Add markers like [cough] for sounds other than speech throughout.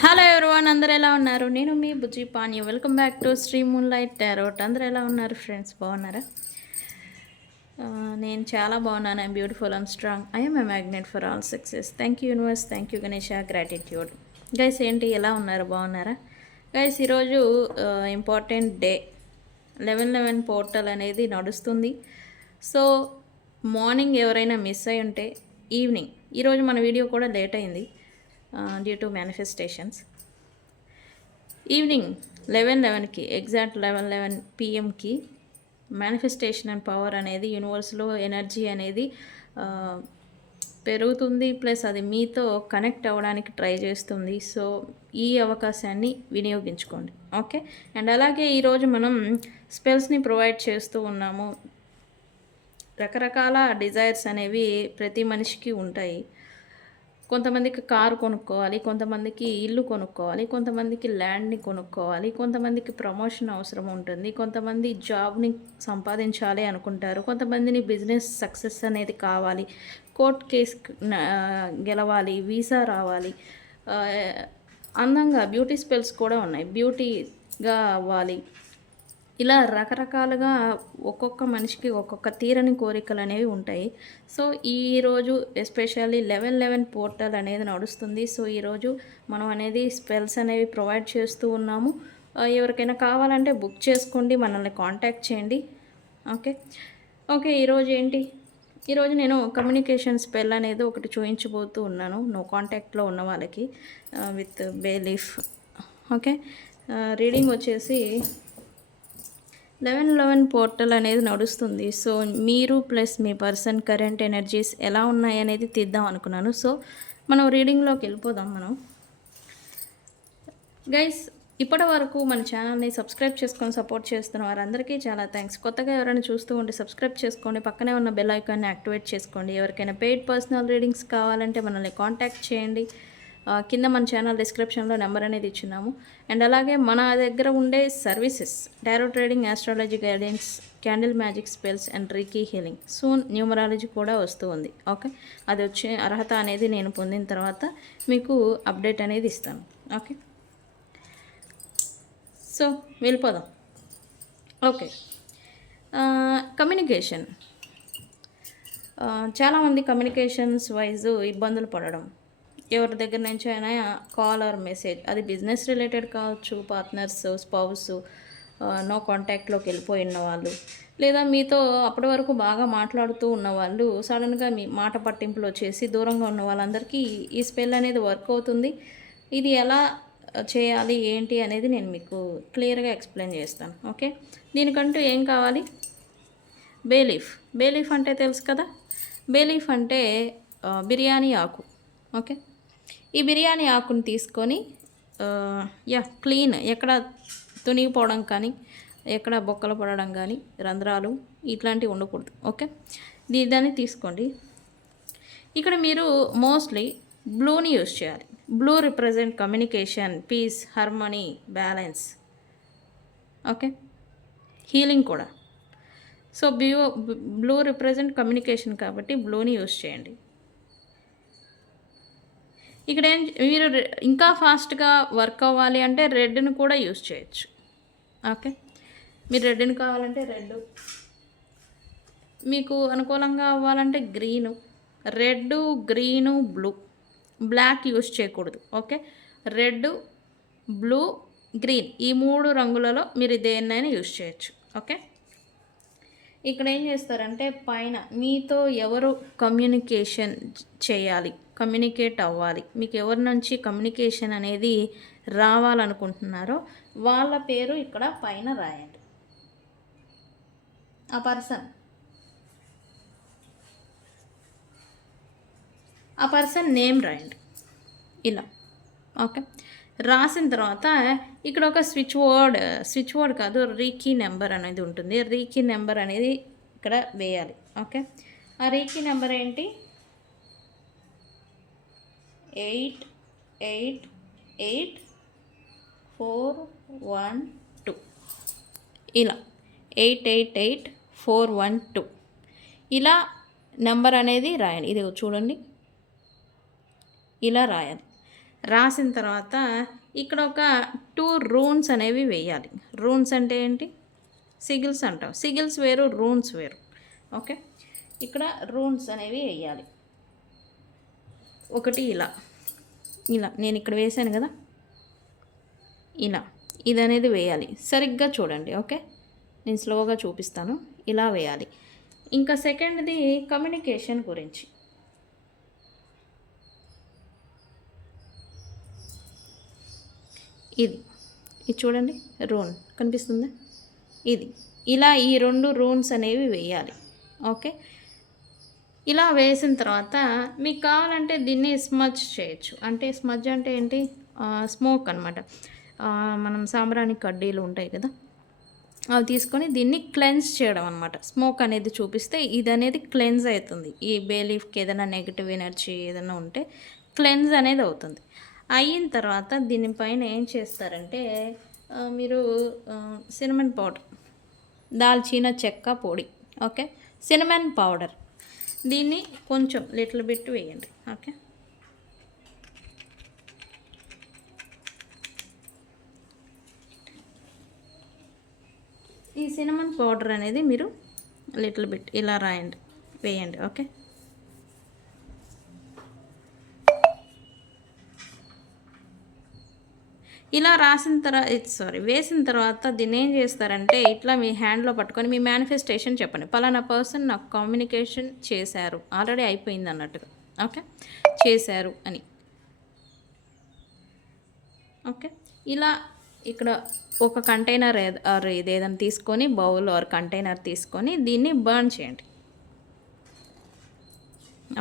Hello everyone అందరు ఎలా ఉన్నారు? నేను మీ Bujji Pani welcome back to Shri moonlight tarot అందరు ఎలా ఉన్నారు ఫ్రెండ్స్ బాగున్నారా? నేను చాలా బాగున్నాను. I'm beautiful and strong I'm a magnet for all success thank you universe thank you Ganesha gratitude guys ఏంటి? ఎలా ఉన్నారు? బాగున్నారా? గైస్ ఈరోజు important day eleven eleven portal అనేది నడుస్తుంది. సో మార్నింగ్ ఎవరైనా మిస్ అయి ఉంటే ఈవినింగ్ ఈరోజు మన వీడియో కూడా లేట్ అయింది. Due to manifestations evening eleven లెవెన్కి ఎగ్జాక్ట్ లెవెన్ లెవెన్ పిఎంకి మేనిఫెస్టేషన్ అండ్ పవర్ అనేది యూనివర్స్లో ఎనర్జీ అనేది uh, పెరుగుతుంది ప్లస్ అది మీతో కనెక్ట్ అవ్వడానికి ట్రై చేస్తుంది. సో ఈ అవకాశాన్ని వినియోగించుకోండి. ఓకే అండ్ అలాగే ఈరోజు మనం స్పెల్స్ని ప్రొవైడ్ చేస్తూ ఉన్నాము. రకరకాల డిజైర్స్ అనేవి ప్రతి మనిషికి ఉంటాయి. కొంతమందికి కారు కొనుక్కోవాలి కొంతమందికి ఇల్లు కొనుక్కోవాలి కొంతమందికి ల్యాండ్ని కొనుక్కోవాలి కొంతమందికి ప్రమోషన్ అవసరం ఉంటుంది కొంతమంది జాబ్ని సంపాదించాలి అనుకుంటారు కొంతమందిని బిజినెస్ సక్సెస్ అనేది కావాలి కోర్ట్ కేస్ గెలవాలి వీసా రావాలి అందంగా బ్యూటీ స్పెల్స్ కూడా ఉన్నాయి బ్యూటీగా అవ్వాలి. ఇలా రకరకాలుగా ఒక్కొక్క మనిషికి ఒక్కొక్క తీరని కోరికలు అనేవి ఉంటాయి. సో ఈరోజు ఎస్పెషల్లీ లెవెన్ లెవెన్ పోర్టల్ అనేది నడుస్తుంది. సో ఈరోజు మనం అనేది స్పెల్స్ అనేవి ప్రొవైడ్ చేస్తూ ఉన్నాము. ఎవరికైనా కావాలంటే బుక్ చేసుకోండి మనల్ని కాంటాక్ట్ చేయండి. ఓకే? ఓకే ఈరోజు ఏంటి? ఈరోజు నేను కమ్యూనికేషన్ స్పెల్ అనేది ఒకటి చూపించబోతూ ఉన్నాను. నో కాంటాక్ట్లో ఉన్న వాళ్ళకి విత్ బేలీఫ్ ఓకే? రీడింగ్ వచ్చేసి లెవెన్ లెవెన్ పోర్టల్ అనేది నడుస్తుంది. సో మీరు ప్లస్ మీ పర్సన్ కరెంట్ ఎనర్జీస్ ఎలా ఉన్నాయి అనేది తీద్దాం అనుకున్నాను. సో మనం రీడింగ్లోకి వెళ్ళిపోదాం మనం. గైస్ ఇప్పటి వరకు మన ఛానల్ని సబ్స్క్రైబ్ చేసుకొని సపోర్ట్ చేస్తున్న వారందరికీ చాలా థ్యాంక్స్ కొత్తగా ఎవరైనా చూస్తూ ఉంటే సబ్స్క్రైబ్ చేసుకోండి. పక్కనే ఉన్న బెల్ ఐకాన్ని యాక్టివేట్ చేసుకోండి. ఎవరికైనా పెయిడ్ పర్సనల్ రీడింగ్స్ కావాలంటే మనల్ని కాంటాక్ట్ చేయండి. కింద మన ఛానల్ డిస్క్రిప్షన్లో నెంబర్ అనేది ఇచ్చినాము అండ్ అలాగే మన దగ్గర ఉండే services tarot trading astrology guidance candle magic spells and reiki healing soon numerology కూడా వస్తూ ఉంది. ఓకే అది వచ్చే అర్హత అనేది నేను పొందిన తర్వాత మీకు అప్డేట్ అనేది ఇస్తాను. ఓకే సో వెళ్ళిపోదాం. ఓకే కమ్యూనికేషన్ చాలామంది కమ్యూనికేషన్స్ వైజ్ ఇబ్బందులు పడడం ఎవరి దగ్గర నుంచి అయినా కాల్ ఆర్ మెసేజ్. అది బిజినెస్ రిలేటెడ్ కావచ్చు పార్ట్నర్స్ స్పౌస్ నో కాంటాక్ట్లోకి వెళ్ళిపోయిన వాళ్ళు. లేదా మీతో అప్పటి వరకు బాగా మాట్లాడుతూ ఉన్నవాళ్ళు సడన్గా మీ మాట పట్టింపులు వచ్చేసి దూరంగా ఉన్న వాళ్ళందరికీ ఈ స్పెల్ అనేది వర్క్ అవుతుంది. ఇది ఎలా చేయాలి ఏంటి అనేది నేను మీకు క్లియర్గా ఎక్స్ప్లెయిన్ చేస్తాను. ఓకే? దీనికంటూ ఏం కావాలి? బేలీఫ్. బేలీఫ్ అంటే తెలుసు కదా? బేలీఫ్ అంటే బిర్యానీ ఆకు. ఓకే? ఈ బిర్యానీ ఆకుని తీసుకొని యా క్లీన్ ఎక్కడ తునిగిపోవడం కానీ ఎక్కడ బొక్కలు పడడం కానీ రంధ్రాలు ఇట్లాంటివి ఉండకూడదు ఓకే? దీన్ని దాన్ని తీసుకోండి. ఇక్కడ మీరు మోస్ట్లీ బ్లూని యూస్ చేయాలి. Blue represent communication peace harmony balance okay? Healing కూడా. So blue blue represent communication కాబట్టి బ్లూని యూస్ చేయండి. ఇక్కడ ఏం మీరు ఇంకా ఫాస్ట్గా వర్క్ అవ్వాలి అంటే రెడ్ని కూడా యూస్ చేయొచ్చు. ఓకే? మీరు రెడ్ని కావాలంటే రెడ్ మీకు అనుకూలంగా అవ్వాలంటే green. Red green blue. Black use చేయకూడదు. ఓకే? Red blue green. ఈ మూడు రంగులలో మీరు దేన్నైనా యూస్ చేయొచ్చు. ఓకే? ఇక్కడ ఏం చేస్తారంటే పైన మీతో ఎవరు కమ్యూనికేషన్ చేయాలి? కమ్యూనికేట్ అవ్వాలి. మీకు ఎవరి నుంచి కమ్యూనికేషన్ అనేది రావాలనుకుంటున్నారో వాళ్ళ పేరు ఇక్కడ పైన రాయండి. ఆ పర్సన్. ఆ పర్సన్ నేమ్ రాయండి. ఇలా. ఓకే? రాసిన తర్వాత ఇక్కడ ఒక స్విచ్ వర్డ్ స్విచ్ వర్డ్ కాదు రీకీ నెంబర్ అనేది ఉంటుంది. రీకీ నెంబర్ అనేది ఇక్కడ వేయాలి. ఓకే? ఆ రీకీ నెంబర్ ఏంటి? Eight eight eight four one two. ఇలా. Eight eight eight four one two. ఇలా నెంబర్ అనేది రాయండి. ఇది చూడండి. ఇలా రాయాలి. రాసిన తర్వాత ఇక్కడ ఒక టూ రూన్స్ అనేవి వేయాలి. రూన్స్ అంటే ఏంటి? సిగిల్స్ అంటాం. సిగిల్స్ వేరు రూన్స్ వేరు. ఓకే? ఇక్కడ రూన్స్ అనేవి వేయాలి. ఒకటి ఇలా. ఇలా నేను ఇక్కడ వేసాను కదా? ఇలా. ఇది అనేది వేయాలి. సరిగ్గా చూడండి ఓకే? నేను స్లోగా చూపిస్తాను. ఇలా వేయాలి. ఇంకా సెకండ్ది కమ్యూనికేషన్ గురించి. ఇది. ఇది చూడండి రోన్ కనిపిస్తుందా? ఇది. ఇలా ఈ రెండు రూన్స్ అనేవి వేయాలి ఓకే? ఇలా వేసిన తర్వాత మీకు కావాలంటే దీన్ని స్మజ్ చేయొచ్చు. అంటే స్మజ్ అంటే ఏంటి? స్మోక్ అనమాట మనం సాంబ్రాణి కడ్డీలు ఉంటాయి కదా? అవి తీసుకొని దీన్ని క్లెన్స్ చేయడం అనమాట స్మోక్ అనేది చూపిస్తే ఇది అనేది క్లెన్స్ అవుతుంది. ఈ బేలీఫ్కి ఏదైనా నెగిటివ్ ఎనర్జీ ఏదైనా ఉంటే క్లెన్స్ అనేది అవుతుంది. అయిన తర్వాత దీనిపైన ఏం చేస్తారంటే మీరు సినిమన్ పౌడర్ దాల్చిన చెక్క పొడి ఓకే? సినిమన్ పౌడర్ దీన్ని కొంచెం లిటిల్ బిట్ వేయండి ఓకే? ఈ సినమన్ పౌడర్ అనేది మీరు లిటిల్ బిట్ ఇలా రాయండి వేయండి ఓకే? ఇలా రాసిన తర్వాత సారీ వేసిన తర్వాత దీన్ని ఏం చేస్తారంటే ఇట్లా మీ హ్యాండ్లో పట్టుకొని మీ మేనిఫెస్టేషన్ చెప్పండి. పలానా పర్సన్ నాకు కమ్యూనికేషన్ చేశారు. ఆల్రెడీ అయిపోయింది అన్నట్టుగా. ఓకే చేశారు అని. ఓకే ఇలా ఇక్కడ ఒక కంటైనర్ ఇది ఏదైనా తీసుకొని బౌల్ ఆర్ కంటైనర్ తీసుకొని దీన్ని బర్న్ చేయండి.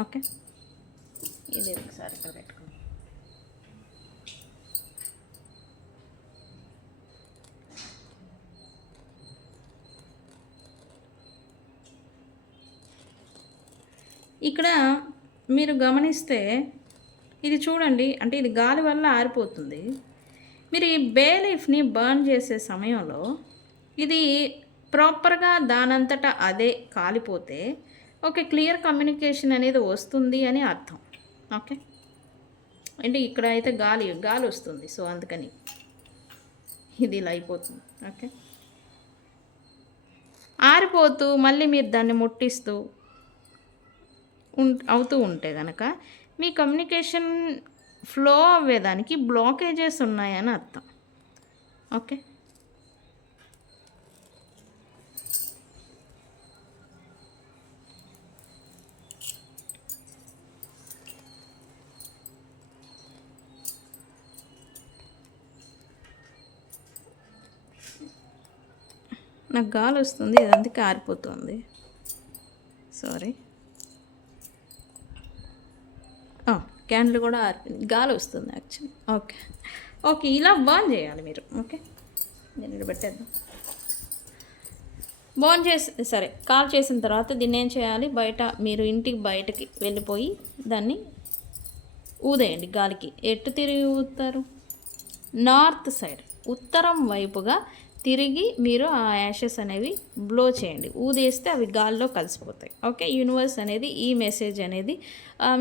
ఓకే ఇది ఒకసారి ఇక్కడ ఇక్కడ మీరు గమనిస్తే ఇది చూడండి అంటే ఇది గాలి వల్ల ఆరిపోతుంది. మీరు ఈ బే లీఫ్ని బర్న్ చేసే సమయంలో ఇది ప్రాపర్గా దానంతటా అదే కాలిపోతే ఓకే క్లియర్ కమ్యూనికేషన్ అనేది వస్తుంది అని అర్థం. ఓకే? అంటే ఇక్కడ అయితే గాలి గాలి వస్తుంది సో అందుకని ఇది ఇలా అయిపోతుంది. ఓకే? ఆరిపోతూ మళ్ళీ మీరు దాన్ని ముట్టిస్తూ అవుతూ ఉంటే కనుక మీ కమ్యూనికేషన్ ఫ్లో అవ్వేదానికి బ్లాకేజెస్ ఉన్నాయని అర్థం. ఓకే? నాకు గాలి వస్తుంది ఇది అందుకే ఆరిపోతుంది సారీ క్యాండిల్ కూడా ఆరిపోయింది. గాలి వస్తుంది యాక్చువల్లీ ఓకే ఓకే ఇలా బర్న్ చేయాలి మీరు. ఓకే నేను ఇక్కడ పెట్టేద్దాం. బర్న్ చేసి సరే కాల్ చేసిన తర్వాత దీన్ని ఏం చేయాలి? బయట మీరు ఇంటికి బయటకి వెళ్ళిపోయి దాన్ని ఊదేయండి గాలికి. ఎటు తిరిగి ఊతారు నార్త్ సైడ్ ఉత్తరం వైపుగా తిరిగి మీరు ఆ యాషెస్ అనేవి బ్లో చేయండి. ఊదేస్తే అవి గాల్లో కలిసిపోతాయి. ఓకే? యూనివర్స్ అనేది ఈ మెసేజ్ అనేది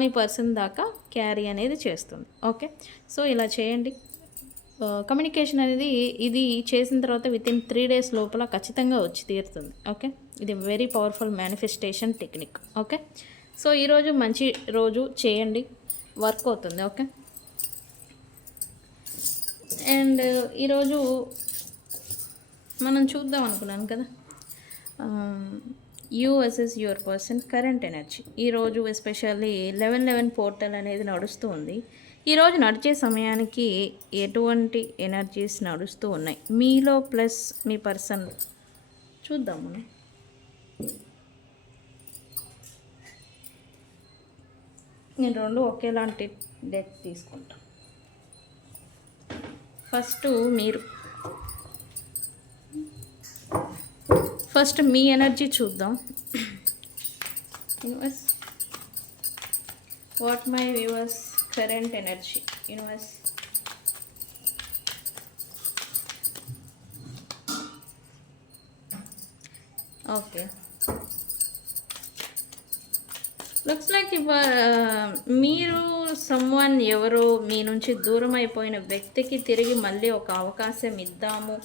మీ పర్సన్ దాకా క్యారీ అనేది చేస్తుంది. ఓకే? సో ఇలా చేయండి. కమ్యూనికేషన్ అనేది ఇది చేసిన తర్వాత విత్ ఇన్ త్రీ డేస్ లోపల ఖచ్చితంగా వచ్చి తీరుతుంది. ఓకే? ఇది very powerful manifestation technique. Okay? So ఈరోజు మంచి రోజు చేయండి. వర్క్ అవుతుంది. ఓకే? అండ్ ఈరోజు మనం చూద్దాం అనుకున్నాను కదా. You versus your person current energy ఈరోజు ఎస్పెషల్లీ లెవెన్ లెవెన్ పోర్టల్ అనేది నడుస్తూ ఉంది. ఈరోజు నడిచే సమయానికి ఎటువంటి ఎనర్జీస్ నడుస్తూ ఉన్నాయి? మీలో ప్లస్ మీ పర్సన్ చూద్దాం మనం. నేను రెండు ఒకేలాంటి డెక్ తీసుకుంటాను ఫస్ట్ మీరు ఫస్ట్ మీ ఎనర్జీ చూద్దాం. Universe what my viewers current energy universe okay looks like ఇవ మీరు సమ్వన్ ఎవరో మీ నుంచి దూరం అయిపోయిన వ్యక్తికి తిరిగి మళ్ళీ ఒక అవకాశం ఇద్దాము.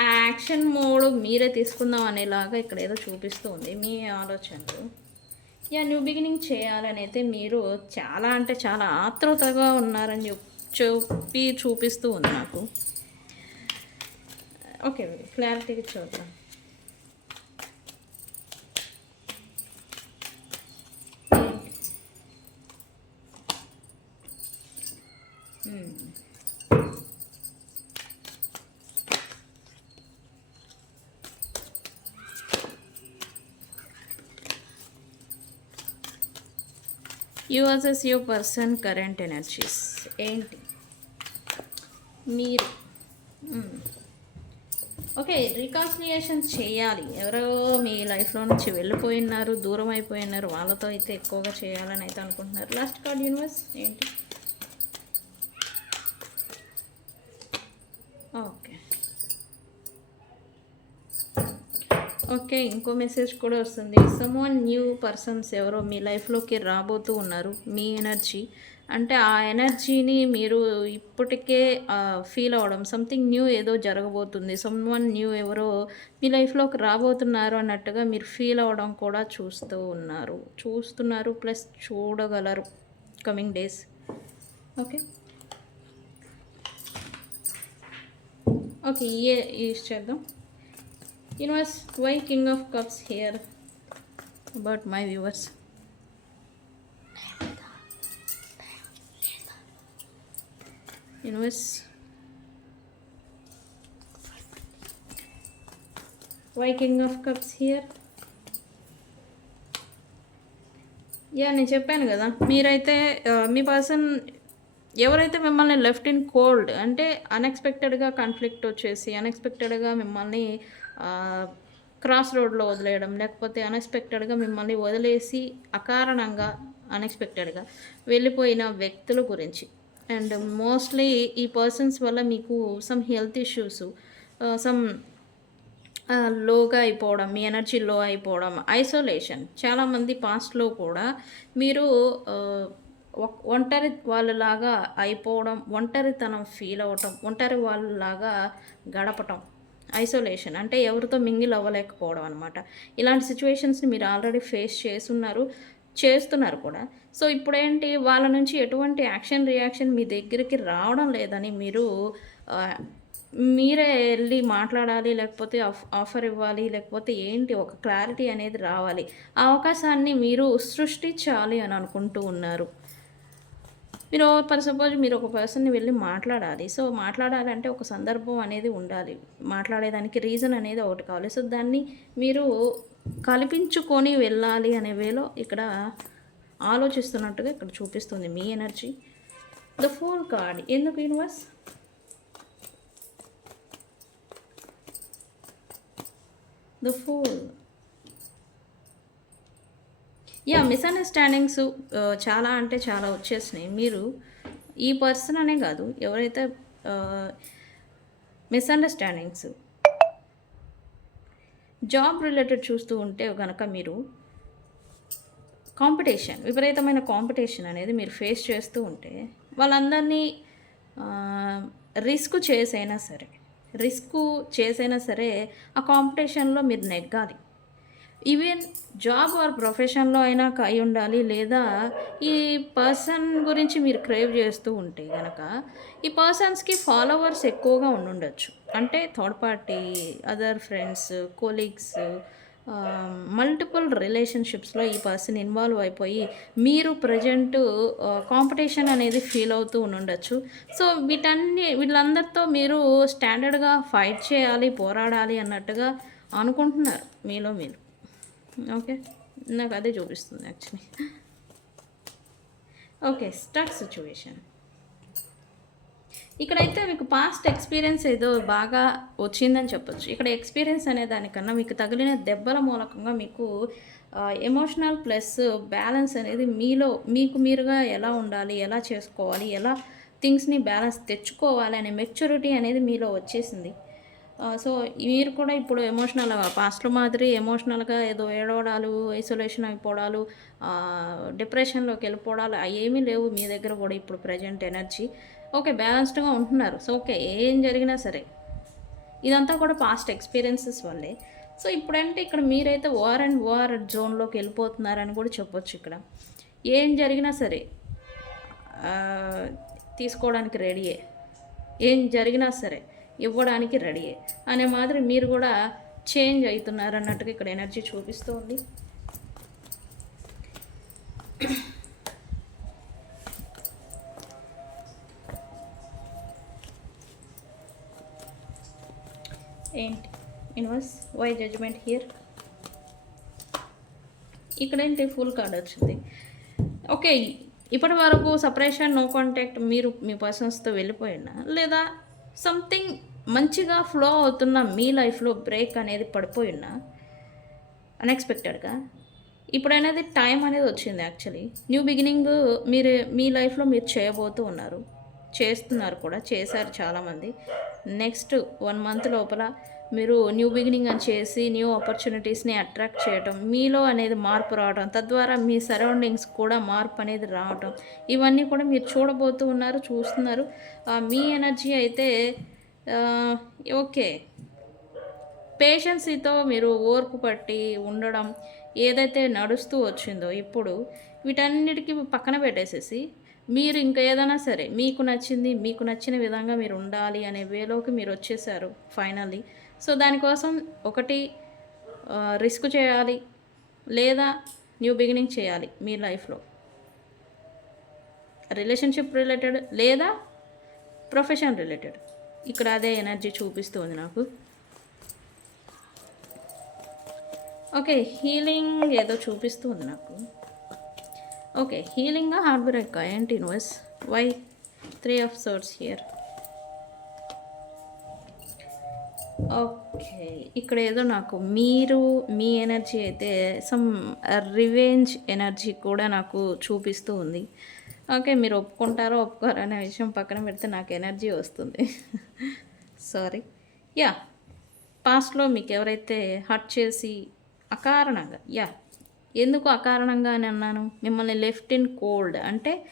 ఆ యాక్షన్ మోడ్ మీరే తీసుకుందాం అనేలాగా ఇక్కడ ఏదో చూపిస్తూ ఉంది. మీ ఆలోచనలు. యా న్యూ బిగినింగ్ చేయాలని అయితే మీరు చాలా అంటే చాలా ఆతృతగా ఉన్నారని చెప్పి చూపిస్తూ ఉంది నాకు. ఓకే క్లారిటీగా చూద్దాం. You your person current energies ఏంటి? మీరు. Hmm. ఓకే రికాన్సిలియేషన్ చేయాలి. ఎవరో మీ లైఫ్లో నుంచి వెళ్ళిపోయినారు దూరం అయిపోయినారు వాళ్ళతో అయితే ఎక్కువగా చేయాలని అయితే అనుకుంటున్నారు. లాస్ట్ కార్డ్ యూనివర్స్ ఏంటి ఓకే ఓకే ఇంకో మెసేజ్ కూడా వస్తుంది. సమ్వన్ న్యూ పర్సన్స్ ఎవరో మీ లైఫ్లోకి రాబోతూ ఉన్నారు. మీ ఎనర్జీ. అంటే ఆ ఎనర్జీని మీరు ఇప్పటికే ఫీల్ అవ్వడం సంథింగ్ న్యూ ఏదో జరగబోతుంది. సమ్వన్ న్యూ ఎవరో మీ లైఫ్లోకి రాబోతున్నారు అన్నట్టుగా మీరు ఫీల్ అవ్వడం కూడా చూస్తూ ఉన్నారు. చూస్తున్నారు ప్లస్ చూడగలరు. Coming days okay. ఓకే ఏ యూస్ చేద్దాం. Universe why king of cups here about my viewers universe why king of cups here yeah నేను చెప్పాను కదా. మీరైతే మీ పర్సన్ ఎవరైతే మిమ్మల్ని లెఫ్ట్ ఇన్ కోల్డ్ అంటే అన్ఎక్స్పెక్టెడ్గా కాన్ఫ్లిక్ట్ వచ్చేసి అన్ఎక్స్పెక్టెడ్గా మిమ్మల్ని క్రాస్ రోడ్లో వదిలేయడం లేకపోతే అన్ఎక్స్పెక్టెడ్గా మిమ్మల్ని వదిలేసి అకారణంగా అన్ఎక్స్పెక్టెడ్గా వెళ్ళిపోయిన వ్యక్తుల గురించి. అండ్ మోస్ట్లీ ఈ పర్సన్స్ వల్ల మీకు సమ్ హెల్త్ ఇష్యూస్ సమ్ లోగా అయిపోవడం మీ ఎనర్జీ లో అయిపోవడం ఐసోలేషన్ చాలామంది పాస్ట్లో కూడా మీరు ఒంటరి వాళ్ళలాగా అయిపోవడం ఒంటరితనం ఫీల్ అవ్వటం ఒంటరి వాళ్ళలాగా గడపటం ఐసోలేషన్ అంటే ఎవరితో మింగిల్ అవ్వలేకపోవడం అనమాట ఇలాంటి సిచ్యువేషన్స్ని మీరు ఆల్రెడీ ఫేస్ చేస్తున్నారు చేస్తున్నారు కూడా. సో ఇప్పుడేంటి? వాళ్ళ నుంచి ఎటువంటి యాక్షన్ రియాక్షన్ మీ దగ్గరికి రావడం లేదని మీరు మీరే వెళ్ళి మాట్లాడాలి లేకపోతే ఆఫ్- ఆఫర్ ఇవ్వాలి లేకపోతే ఏంటి? ఒక క్లారిటీ అనేది రావాలి. ఆ అవకాశాన్ని మీరు సృష్టించాలి అని అనుకుంటూ ఉన్నారు. మీరు ఫర్ సపోజ్ మీరు ఒక పర్సన్ని వెళ్ళి మాట్లాడాలి. సో మాట్లాడాలంటే ఒక సందర్భం అనేది ఉండాలి. మాట్లాడేదానికి రీజన్ అనేది ఒకటి కావాలి. సో దాన్ని మీరు కల్పించుకొని వెళ్ళాలి అనే వేలో ఇక్కడ ఆలోచిస్తున్నట్టుగా ఇక్కడ చూపిస్తుంది మీ ఎనర్జీ ద ఫోల్ కార్డ్ ఎందుకు universe the four yeah misunderstandings uh, చాలా అంటే చాలా వచ్చేసినాయి. మీరు ఈ పర్సన్ అనే కాదు ఎవరైతే మిస్అండర్స్టాండింగ్స్ జాబ్ రిలేటెడ్ చూస్తూ ఉంటే కనుక మీరు కాంపిటీషన్ విపరీతమైన కాంపిటీషన్ అనేది మీరు ఫేస్ చేస్తూ ఉంటే వాళ్ళందరినీ uh, రిస్క్ చేసైనా సరే రిస్క్ చేసైనా సరే ఆ కాంపిటీషన్లో మీరు నెగ్గాలి. ఈవెన్ జాబ్ ఆర్ ప్రొఫెషన్లో అయినా అయి ఉండాలి లేదా ఈ పర్సన్ గురించి మీరు క్రేవ్ చేస్తూ ఉంటే కనుక ఈ పర్సన్స్కి ఫాలోవర్స్ ఎక్కువగా ఉండుండొచ్చు. అంటే third party other friends colleagues multiple రిలేషన్షిప్స్లో ఈ పర్సన్ ఇన్వాల్వ్ అయిపోయి మీరు ప్రజెంట్ కాంపిటీషన్ అనేది ఫీల్ అవుతూ ఉండొచ్చు సో వీటన్ని వీళ్ళందరితో మీరు స్టాండర్డ్గా ఫైట్ చేయాలి పోరాడాలి అన్నట్టుగా అనుకుంటున్నారు మీలో మీరు. ఓకే నాకు అదే చూపిస్తుంది యాక్చువల్లీ ఓకే స్టార్ట్ సిచ్యువేషన్ ఇక్కడైతే మీకు పాస్ట్ ఎక్స్పీరియన్స్ ఏదో బాగా వచ్చిందని చెప్పొచ్చు ఇక్కడ ఎక్స్పీరియన్స్ అనే దానికన్నా మీకు తగిలిన దెబ్బల మూలకంగా మీకు ఎమోషనల్ ప్లస్ బ్యాలెన్స్ అనేది మీలో మీకు మీరుగా ఎలా ఉండాలి ఎలా చేసుకోవాలి ఎలా థింగ్స్ని బ్యాలెన్స్ తెచ్చుకోవాలి అనే మెచ్యూరిటీ అనేది మీలో వచ్చేసింది సో మీరు కూడా ఇప్పుడు ఎమోషనల్ పాస్ట్లో మాదిరి ఎమోషనల్గా ఏదో ఏడవడాలు ఐసోలేషన్ అయిపోవడాలు డిప్రెషన్లోకి వెళ్ళిపోవడాలు అవి ఏమీ లేవు మీ దగ్గర కూడా ఇప్పుడు ప్రజెంట్ ఎనర్జీ ఓకే బ్యాలెన్స్డ్గా ఉంటున్నారు. సో ఓకే ఏం జరిగినా సరే ఇదంతా కూడా పాస్ట్ ఎక్స్పీరియన్సెస్ వల్లే. సో ఇప్పుడంటే ఇక్కడ మీరైతే వార్ అండ్ వార్ జోన్లోకి వెళ్ళిపోతున్నారని కూడా చెప్పొచ్చు ఇక్కడ. ఏం జరిగినా సరే తీసుకోవడానికి రెడీయే ఏం జరిగినా సరే ఇవ్వడానికి రెడీ. అనే మాదిరి మీరు కూడా చేంజ్ అవుతున్నారు అన్నట్టుగా ఇక్కడ ఎనర్జీ చూపిస్తుంది. ఏంటి? Universe why judgement here? ఇక్కడ ఏంటి ఫుల్ కార్డ్ వచ్చింది? ఓకే ఇప్పటి వరకు సపరేషన్ నో కాంటాక్ట్ మీరు మీ పర్సన్స్తో వెళ్ళిపోయినా లేదా సంథింగ్ మంచిగా ఫ్లో అవుతున్న మీ లైఫ్లో బ్రేక్ అనేది పడిపోయినా అన్ఎక్స్పెక్టెడ్గా ఇప్పుడు అనేది టైం అనేది వచ్చింది యాక్చువల్లీ న్యూ బిగినింగ్ మీరు మీ లైఫ్లో మీరు చేయబోతూ ఉన్నారు. చేస్తున్నారు కూడా చేశారు చాలామంది. నెక్స్ట్ వన్ మంత్ లోపల మీరు న్యూ బిగినింగ్ అని చేసి న్యూ ఆపర్చునిటీస్ని అట్రాక్ట్ చేయటం మీలో అనేది మార్పు రావడం తద్వారా మీ సరౌండింగ్స్ కూడా మార్పు అనేది రావటం ఇవన్నీ కూడా మీరు చూడబోతూ ఉన్నారు చూస్తున్నారు. మీ ఎనర్జీ అయితే ఓకే పేషెన్సీతో మీరు ఓర్పు పట్టి ఉండడం ఏదైతే నడుస్తూ వచ్చిందో ఇప్పుడు వీటన్నిటికీ పక్కన పెట్టేసేసి మీరు ఇంకా ఏదైనా సరే మీకు నచ్చింది మీకు నచ్చిన విధంగా మీరు ఉండాలి అనే వేలోకి మీరు వచ్చేసారు ఫైనల్లీ సో దానికోసం ఒకటి రిస్క్ చేయాలి లేదా న్యూ బిగినింగ్ చేయాలి మీ లైఫ్లో. రిలేషన్షిప్ రిలేటెడ్ లేదా ప్రొఫెషన్ రిలేటెడ్. ఇక్కడ అదే ఎనర్జీ చూపిస్తుంది నాకు. ఓకే హీలింగ్ ఏదో చూపిస్తుంది నాకు. ఓకే హీలింగ్ హార్డ్ బ్రేక్ ఏంటి universe why three of swords here. Okay. ఇక్కడ ఏదో నాకు మీరు మీ ఎనర్జీ అయితే సమ్ రివెంజ్ ఎనర్జీ కూడా నాకు చూపిస్తూ ఉంది. ఓకే మీరు ఒప్పుకుంటారో ఒప్పుకోరో అనే విషయం పక్కన పెడితే నాకు ఎనర్జీ వస్తుంది. సారీ. యా. పాస్ట్లో మీకు ఎవరైతే హర్ట్ చేసి అకారణంగా యా. ఎందుకు అకారణంగా అని అన్నాను? మిమ్మల్ని లెఫ్ట్ ఇన్ కోల్డ్ అంటే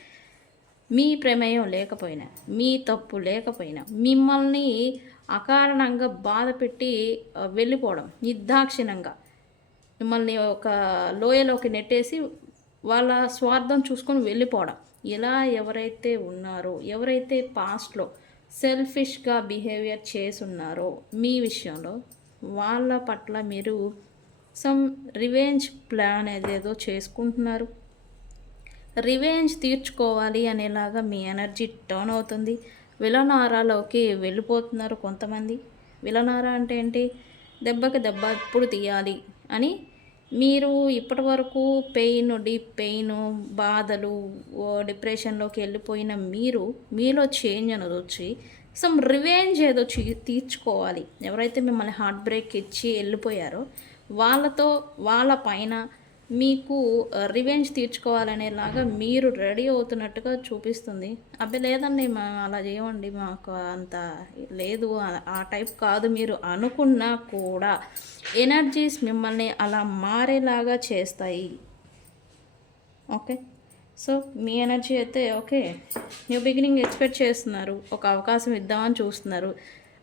మీ ప్రమేయం లేకపోయినా మీ తప్పు లేకపోయినా మిమ్మల్ని అకారణంగా బాధ పెట్టి వెళ్ళిపోవడం నిర్దాక్షిణంగా మిమ్మల్ని ఒక లోయలోకి నెట్టేసి వాళ్ళ స్వార్థం చూసుకొని వెళ్ళిపోవడం. ఇలా ఎవరైతే ఉన్నారో ఎవరైతే పాస్ట్లో సెల్ఫిష్గా బిహేవియర్ చేసున్నారో మీ విషయంలో వాళ్ళ పట్ల మీరు సమ్ రివెంజ్ ప్లాన్ ఏదేదో చేసుకుంటున్నారు? రివెంజ్ తీర్చుకోవాలి అనేలాగా మీ ఎనర్జీ టర్న్ అవుతుంది. విలనారాలోకి వెళ్ళిపోతున్నారు కొంతమంది. విలనారా అంటే ఏంటి? దెబ్బకి దెబ్బ ఇప్పుడు తీయాలి అని మీరు ఇప్పటి వరకు పెయిన్ డీప్ పెయిన్ బాధలు డిప్రెషన్లోకి వెళ్ళిపోయిన మీరు మీలో చేంజ్ అనేది వచ్చి సమ్ రివెంజ్ ఏదో తీర్చుకోవాలి. ఎవరైతే మిమ్మల్ని హార్ట్ బ్రేక్ ఇచ్చి వెళ్ళిపోయారో వాళ్ళతో వాళ్ళ పైన మీకు రివెంజ్ తీర్చుకోవాలనేలాగా మీరు రెడీ అవుతున్నట్టుగా చూపిస్తుంది. అబ్బాయి లేదండి మా అలా చేయండి మాకు అంత లేదు ఆ- టైప్ కాదు మీరు అనుకున్నా కూడా. ఎనర్జీస్ మిమ్మల్ని అలా మారేలాగా చేస్తాయి. ఓకే? సో మీ ఎనర్జీ అయితే ఓకే న్యూ బిగినింగ్ ఎక్స్పెక్ట్ చేస్తున్నారు. ఒక అవకాశం ఇద్దామని చూస్తున్నారు.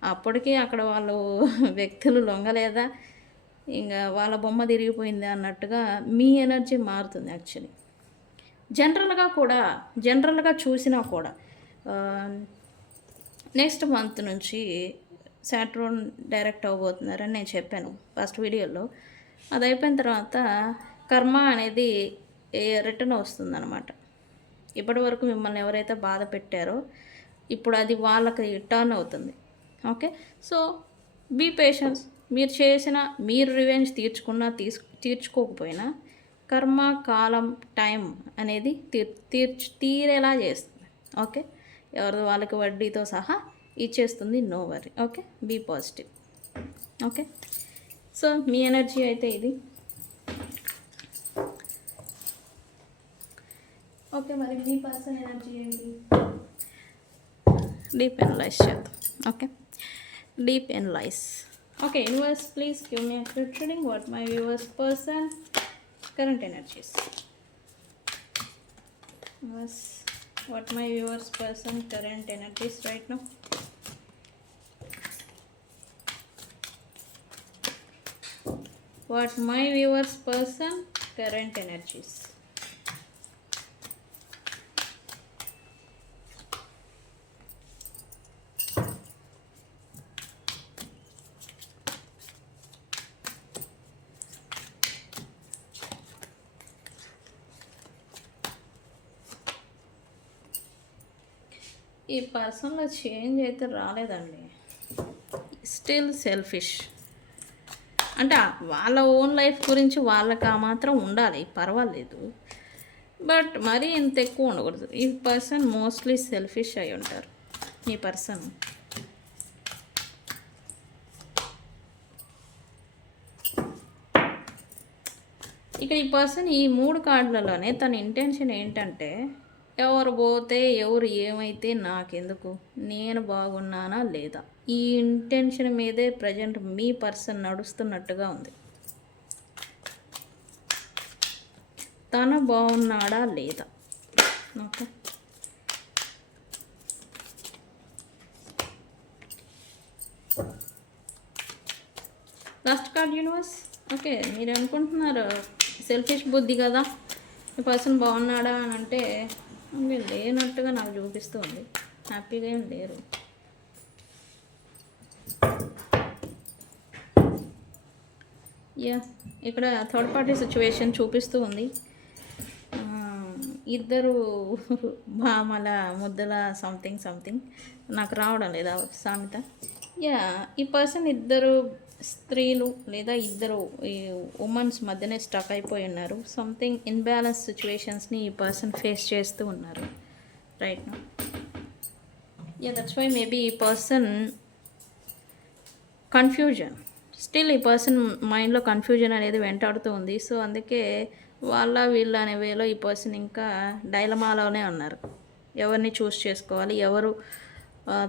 అప్పటికే అక్కడ వాళ్ళు [laughs] వ్యక్తులు లొంగలేదా? ఇంకా వాళ్ళ బొమ్మ తిరిగిపోయింది అన్నట్టుగా మీ ఎనర్జీ మారుతుంది యాక్చువల్లీ. జనరల్గా కూడా జనరల్గా చూసినా కూడా నెక్స్ట్ మంత్ నుంచి సాట్రోన్ డైరెక్ట్ అవ్వబోతున్నారని నేను చెప్పాను ఫస్ట్ వీడియోలో. అది అయిపోయిన తర్వాత కర్మ అనేది రిటర్న్ వస్తుందన్నమాట. ఇప్పటి వరకు మిమ్మల్ని ఎవరైతే బాధ పెట్టారో ఇప్పుడు అది వాళ్ళకి టర్న్ అవుతుంది. ఓకే? సో బీ పేషెన్స్ మీరు చేసిన మీరు రివెంజ్ తీర్చుకున్నా తీసు తీర్చుకోకపోయినా కర్మ కాలం టైం అనేది తీర్ తీర్చు తీరేలా చేస్తుంది. ఓకే ఎవరి వాళ్ళకి వడ్డీతో సహా ఇచ్చేస్తుంది no worry okay be positive okay so me energy అయితే ఇది. ఓకే మరి మీ పర్సన్ ఎనర్జీ ఏంటి? డీప్ అనలైజ్ చేద్దాం. Okay in lies. Okay, inverse, please give me a quick reading. What my viewers person current energies. Universe, what my viewers person current energies right now. What my viewers person current energies. ఈ పర్సన్లో change అయితే రాలేదండి. Still selfish అంటే వాళ్ళ own life గురించి వాళ్ళకి ఆ మాత్రం ఉండాలి పర్వాలేదు. బట్ మరీ ఇంత ఎక్కువ ఉండకూడదు. ఈ పర్సన్ మోస్ట్లీ సెల్ఫిష్ అయి ఉంటారు ఈ పర్సన్. ఇక్కడ ఈ పర్సన్ ఈ మూడు కార్డులలోనే తన ఇంటెన్షన్ ఏంటంటే ఎవరు పోతే ఎవరు ఏమైతే నాకెందుకు? నేను బాగున్నానా లేదా? ఈ ఇంటెన్షన్ మీదే ప్రజెంట్ మీ పర్సన్ నడుస్తున్నట్టుగా ఉంది. తను బాగున్నాడా లేదా? Okay last card universe okay మీరు అనుకుంటున్నారు సెల్ఫిష్ బుద్ధి కదా? ఈ పర్సన్ బాగున్నాడా అని అంటే మీరు లేనట్టుగా నాకు చూపిస్తుంది హ్యాపీగా ఏం లేరు. యా ఇక్కడ థర్డ్ పార్టీ సిచ్యువేషన్ చూపిస్తూ ఉంది. ఇద్దరు భామల ముద్దల సంథింగ్ సంథింగ్ నాకు రావడం లేదా సామెత. యా ఈ పర్సన్ ఇద్దరు స్త్రీలు లేదా ఇద్దరు ఈ ఉమెన్స్ మధ్యనే స్టక్ అయిపోయి ఉన్నారు. సంథింగ్ ఇన్బ్యాలెన్స్ సిచ్యువేషన్స్ని ఈ పర్సన్ ఫేస్ చేస్తూ ఉన్నారు. Right yeah that's why maybe ఈ పర్సన్ కన్ఫ్యూజన్ స్టిల్ ఈ పర్సన్ మైండ్లో కన్ఫ్యూజన్ అనేది వెంటాడుతూ ఉంది. సో అందుకే వాళ్ళ వీళ్ళ అనే వేలో ఈ పర్సన్ ఇంకా డైలమాలోనే ఉన్నారు. ఎవరిని చూస్ చేసుకోవాలి? ఎవరు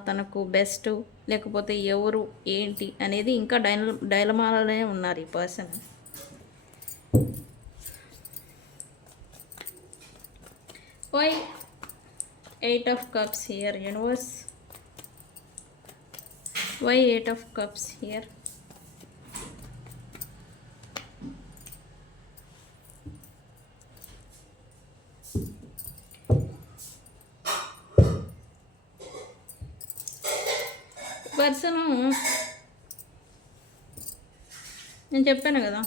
తనకు బెస్ట్ లేకపోతే ఎవరు ఏంటి అనేది ఇంకా డైల డైలమాలోనే ఉన్నారు ఈ person why eight of cups here universe why eight of cups here person నేను చెప్పాను కదా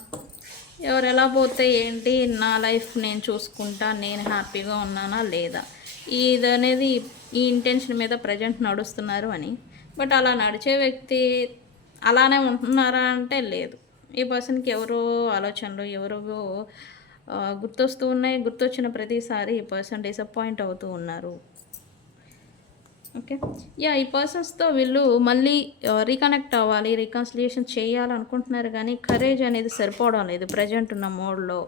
ఎవరు ఎలా పోతే ఏంటి నా లైఫ్ నేను చూసుకుంటా నేను హ్యాపీగా ఉన్నానా లేదా? ఇది అనేది ఈ ఇంటెన్షన్ మీద ప్రజెంట్ నడుస్తున్నారు అని. బట్ అలా నడిచే వ్యక్తి అలానే ఉంటున్నారా అంటే లేదు. ఈ పర్సన్కి ఎవరో ఆలోచనలు ఎవరో గుర్తొస్తూ ఉన్నాయి. గుర్తొచ్చిన ప్రతిసారి ఈ పర్సన్ డిసప్పాయింట్ అవుతూ ఉన్నారు. ఓకే యా ఈ పర్సన్స్తో వీళ్ళు మళ్ళీ uh, రీకనెక్ట్ అవ్వాలి రీకన్సిలియేషన్ చేయాలనుకుంటున్నారు కానీ కరేజ్ అనేది సరిపోవడం లేదు. ప్రజెంట్ ఉన్న మోడ్లో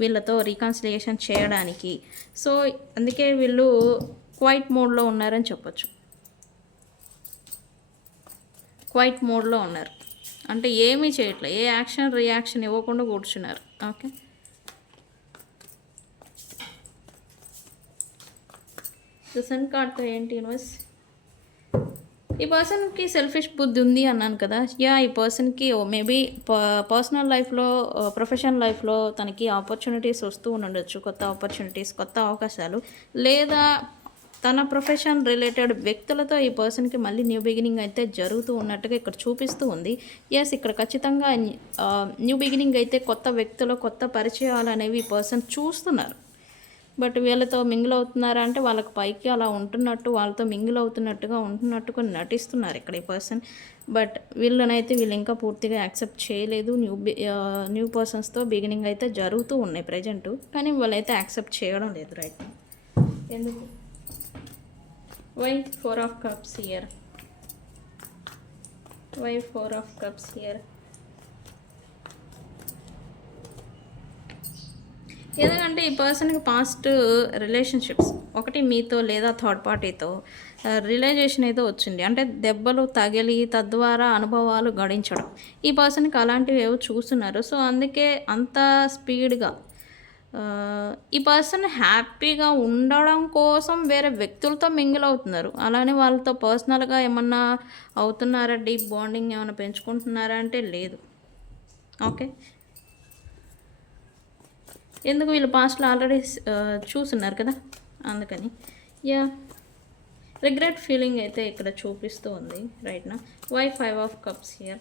వీళ్ళతో రీకన్సిలియేషన్ చేయడానికి. సో అందుకే వీళ్ళు క్వైట్ మోడ్లో ఉన్నారని చెప్పొచ్చు. క్వైట్ మోడ్లో ఉన్నారు. అంటే ఏమీ చేయట్లేదు ఏ యాక్షన్ రియాక్షన్ ఇవ్వకుండా కూర్చున్నారు. ఓకే సన్ కార్డ్తో ఏంటి యూనివర్స్ ఈ పర్సన్కి సెల్ఫిష్ బుద్ధి ఉంది అన్నాను కదా. యా ఈ పర్సన్కి మేబీ పర్సనల్ లైఫ్లో ప్రొఫెషనల్ లైఫ్లో తనకి ఆపర్చునిటీస్ వస్తూ ఉండొచ్చు కొత్త ఆపర్చునిటీస్ కొత్త అవకాశాలు. లేదా తన ప్రొఫెషన్ రిలేటెడ్ వ్యక్తులతో ఈ పర్సన్కి మళ్ళీ న్యూ బిగినింగ్ అయితే జరుగుతూ ఉన్నట్టుగా ఇక్కడ చూపిస్తూ ఉంది. ఎస్ ఇక్కడ ఖచ్చితంగా న్యూ బిగినింగ్ అయితే కొత్త వ్యక్తులు కొత్త పరిచయాలు అనేవి ఈ పర్సన్ చూస్తున్నారు. బట్ వీళ్ళతో మింగిల్ అవుతున్నారా అంటే వాళ్ళకి పైకి అలా ఉంటున్నట్టు వాళ్ళతో మింగిల్ అవుతున్నట్టుగా ఉంటున్నట్టుగా నటిస్తున్నారు ఇక్కడ ఈ పర్సన్. బట్ వీళ్ళనైతే వీళ్ళు ఇంకా పూర్తిగా యాక్సెప్ట్ చేయలేదు. న్యూ బి న్యూ పర్సన్స్తో బిగినింగ్ అయితే జరుగుతూ ఉన్నాయి ప్రజెంట్. కానీ వాళ్ళైతే యాక్సెప్ట్ చేయడం లేదు రైట్ ఎందుకు? Why four of cups here why four of cups here ఎందుకంటే ఈ పర్సన్కి పాస్ట్ రిలేషన్షిప్స్ ఒకటి మీతో లేదా థర్డ్ పార్టీతో రిలైజేషన్ అయితే వచ్చింది. అంటే దెబ్బలు తగిలి తద్వారా అనుభవాలు గడించడం. ఈ పర్సన్కి అలాంటివి ఏవో చూస్తున్నారు? సో అందుకే అంత స్పీడ్గా ఈ పర్సన్ హ్యాపీగా ఉండడం కోసం వేరే వ్యక్తులతో మింగిల్ అవుతున్నారు. అలానే వాళ్ళతో పర్సనల్గా ఏమన్నా అవుతున్నారా? డీప్ బాండింగ్ ఏమైనా పెంచుకుంటున్నారా? అంటే లేదు. ఓకే? ఎందుకు వీళ్ళు పాస్ట్లో ఆల్రెడీ చూసున్నారు కదా? అందుకని. యా. రిగ్రెట్ ఫీలింగ్ అయితే ఇక్కడ చూపిస్తూ ఉంది రైట్ నా why five of cups here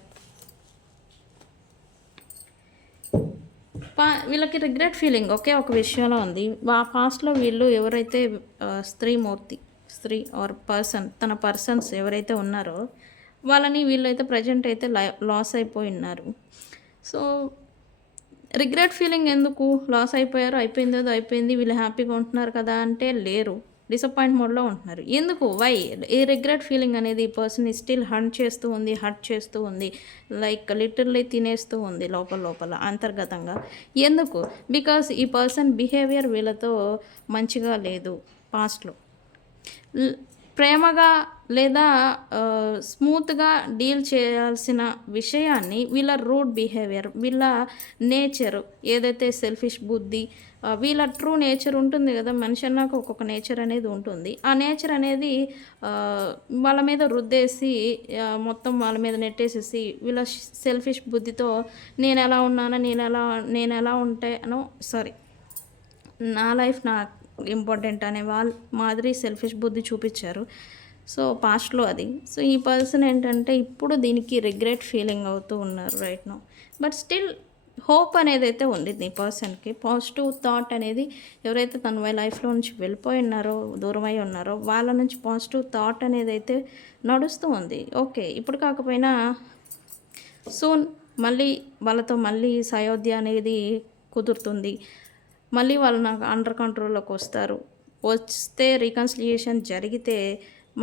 పా వీళ్ళకి రిగ్రెట్ ఫీలింగ్ ఒకే ఒక విషయంలో ఉంది. ఆ పాస్ట్లో వీళ్ళు ఎవరైతే స్త్రీ స్త్రీమూర్తి స్త్రీ ఆర్ పర్సన్ తన పర్సన్స్ ఎవరైతే ఉన్నారో వాళ్ళని వీళ్ళైతే ప్రజెంట్ అయితే లాస్ అయిపోయి ఉన్నారు. సో రిగ్రెట్ ఫీలింగ్ ఎందుకు? లాస్ అయిపోయారు అయిపోయింది ఏదో అయిపోయింది వీళ్ళు హ్యాపీగా ఉంటున్నారు కదా అంటే లేరు. డిసప్పాయింట్ మోడ్లో ఉంటున్నారు. ఎందుకు? వై ఈ రిగ్రెట్ ఫీలింగ్ అనేది ఈ పర్సన్ స్టిల్ హంట్ చేస్తూ ఉంది హర్ట్ చేస్తూ ఉంది లైక్ లిటర్లీ తినేస్తూ ఉంది లోపల లోపల అంతర్గతంగా. ఎందుకు? బికాస్ ఈ పర్సన్ బిహేవియర్ వీళ్ళతో మంచిగా లేదు పాస్ట్లో ప్రేమగా లేదా స్మూత్గా డీల్ చేయాల్సిన విషయాన్ని వీళ్ళ రూడ్ బిహేవియర్ వీళ్ళ నేచర్ ఏదైతే సెల్ఫిష్ బుద్ధి వీళ్ళ ట్రూ నేచర్ ఉంటుంది కదా మనిషి అన్నాక ఒక్కొక్క నేచర్ అనేది ఉంటుంది. ఆ నేచర్ అనేది వాళ్ళ మీద రుద్దేసి మొత్తం వాళ్ళ మీద నెట్టేసేసి వీళ్ళ సెల్ఫిష్ బుద్ధితో నేను ఎలా ఉన్నానో నేను ఎలా నేను ఎలా ఉంటానో సారీ నా లైఫ్ నా ఇంపార్టెంట్ అనే వాళ్ళ మాదిరి సెల్ఫిష్ బుద్ధి చూపించారు. సో పాస్ట్లో అది. సో ఈ పర్సన్ ఏంటంటే ఇప్పుడు దీనికి రిగ్రెట్ ఫీలింగ్ అవుతూ ఉన్నారు right no but still hope అనేది అయితే ఉంది ఈ పర్సన్కి పాజిటివ్ థాట్ అనేది ఎవరైతే తన లైఫ్లో నుంచి వెళ్ళిపోయి ఉన్నారో దూరమై ఉన్నారో వాళ్ళ నుంచి పాజిటివ్ థాట్ అనేది అయితే నడుస్తూ ఉంది. ఓకే ఇప్పుడు కాకపోయినా సూన్ మళ్ళీ వాళ్ళతో మళ్ళీ సయోధ్య అనేది కుదురుతుంది. మళ్ళీ వాళ్ళు నాకు అండర్ కంట్రోల్లోకి వస్తారు. వస్తే రీకన్సిలియేషన్ జరిగితే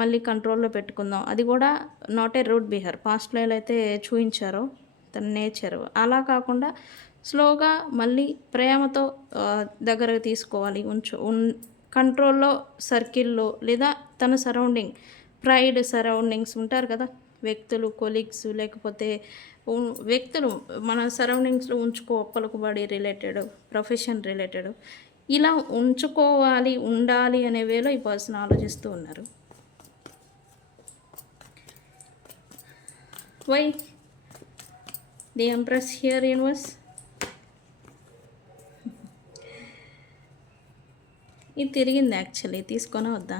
మళ్ళీ కంట్రోల్లో పెట్టుకుందాం. అది కూడా నాట్ ఏ రూట్ బిహేర్ పాస్ట్లో ఎలా అయితే చూపించారో తన నేచర్ అలా కాకుండా స్లోగా మళ్ళీ ప్రేమతో దగ్గరకు తీసుకోవాలి. ఉంచు ఉన్ కంట్రోల్లో సర్కిల్లో లేదా తన సరౌండింగ్ ప్రైడ్ సరౌండింగ్స్ ఉంటారు కదా వ్యక్తులు కొలీగ్స్ లేకపోతే వ్యక్తులు మన సరౌండింగ్స్లో ఉంచుకో పలుకుబడి రిలేటెడ్ ప్రొఫెషన్ రిలేటెడ్ ఇలా ఉంచుకోవాలి ఉండాలి అనే వేలో ఈ పర్సన్ ఆలోచిస్తూ ఉన్నారు. Why the empress here universe ఇది తిరిగింది యాక్చువల్లీ తీసుకొని వద్దా?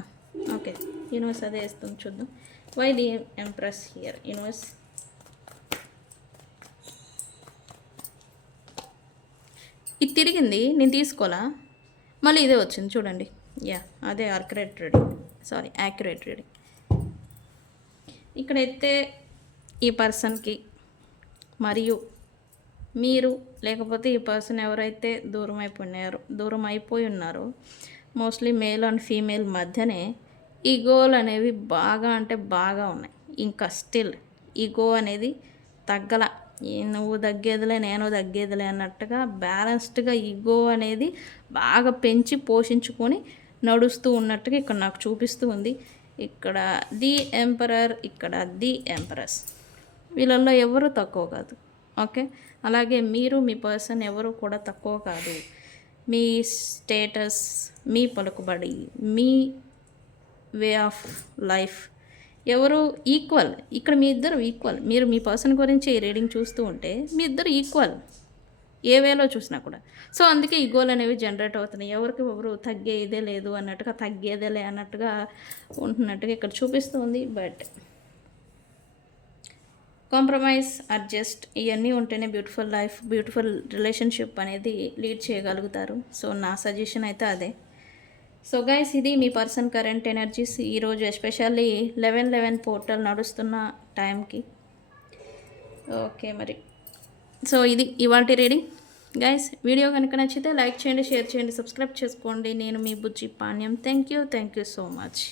ఓకే యూనివర్స్ అదే వేస్తుంది చూద్దాం. Why the empress here universe తిరిగింది నేను తీసుకోలా? మళ్ళీ ఇదే వచ్చింది చూడండి. యా అదే accurate reading sorry accurate reading ఇక్కడైతే ఈ పర్సన్కి మరియు మీరు లేకపోతే ఈ పర్సన్ ఎవరైతే దూరం అయిపోయినారో దూరం అయిపోయి ఉన్నారో మోస్ట్లీ మేల్ అండ్ ఫీమేల్ మధ్యనే ఈగోలు అనేవి బాగా అంటే బాగా ఉన్నాయి. ఇంకా స్టిల్ ఈగో అనేది తగ్గల. నువ్వు తగ్గేదిలే నేను తగ్గేదిలే అన్నట్టుగా బ్యాలెన్స్డ్గా ఈగో అనేది బాగా పెంచి పోషించుకొని నడుస్తూ ఉన్నట్టుగా ఇక్కడ నాకు చూపిస్తూ ఉంది. ఇక్కడ ది ఎంపరర్ ఇక్కడ ది ఎంపరస్. వీళ్ళల్లో ఎవరు తక్కువ కాదు. ఓకే? అలాగే మీరు మీ పర్సన్ ఎవరు కూడా తక్కువ కాదు. మీ స్టేటస్ మీ పలుకుబడి మీ వే ఆఫ్ లైఫ్ ఎవరు ఈక్వల్ ఇక్కడ మీ ఇద్దరు ఈక్వల్ మీరు మీ పర్సన్ గురించి రీడింగ్ చూస్తూ ఉంటే మీ ఇద్దరు ఈక్వల్ ఏ వేలో చూసినా కూడా. సో అందుకే ఈ గోల్ అనేవి జనరేట్ అవుతున్నాయి. ఎవరికి ఎవరు తగ్గేదే లేదు అన్నట్టుగా తగ్గేదేలే అన్నట్టుగా ఉంటున్నట్టుగా ఇక్కడ చూపిస్తుంది. బట్ కాంప్రమైజ్ అడ్జస్ట్ ఇవన్నీ ఉంటేనే బ్యూటిఫుల్ లైఫ్ బ్యూటిఫుల్ రిలేషన్షిప్ అనేది లీడ్ చేయగలుగుతారు. సో నా సజెషన్ అయితే అదే. సో గైస్ ఇది మీ పర్సన్ కరెంట్ ఎనర్జీస్ ఈరోజు ఎస్పెషల్లీ లెవెన్ లెవెన్ పోర్టల్ నడుస్తున్న టైంకి. ఓకే మరి. సో ఇది ఇవాళ రీడింగ్. గైస్ వీడియో కనుక నచ్చితే లైక్ చేయండి షేర్ చేయండి సబ్స్క్రైబ్ చేసుకోండి. నేను మీ Bujji Panyam. Thank you thank you so much